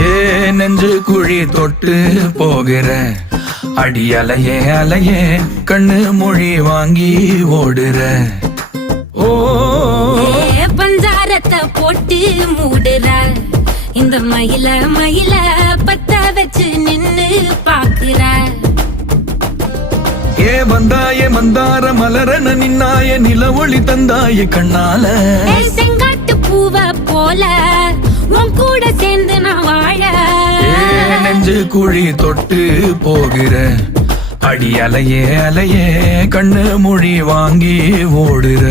ஏ நெஞ்சு குழி தொட்டு போகிற அடி அலையே அலையே கண்ணு மொழி வாங்கி ஓடுற. ஓ பஞ்சாரத்தை போட்டு மூடுற இந்த மயில மயில பத்த வச்சு நின்னு பாக்குற. ஏ வந்தாய மந்தார மலரன நின்னாய நில ஒளி தந்தாய கண்ணால. செங்காட்டு பூவ போல உன் கூட சேர்ந்து நான் வாழ. நெஞ்சு குழி தொட்டு போகிற அடி அலையே அலையே கண்ணு மொழி வாங்கி ஓடுற.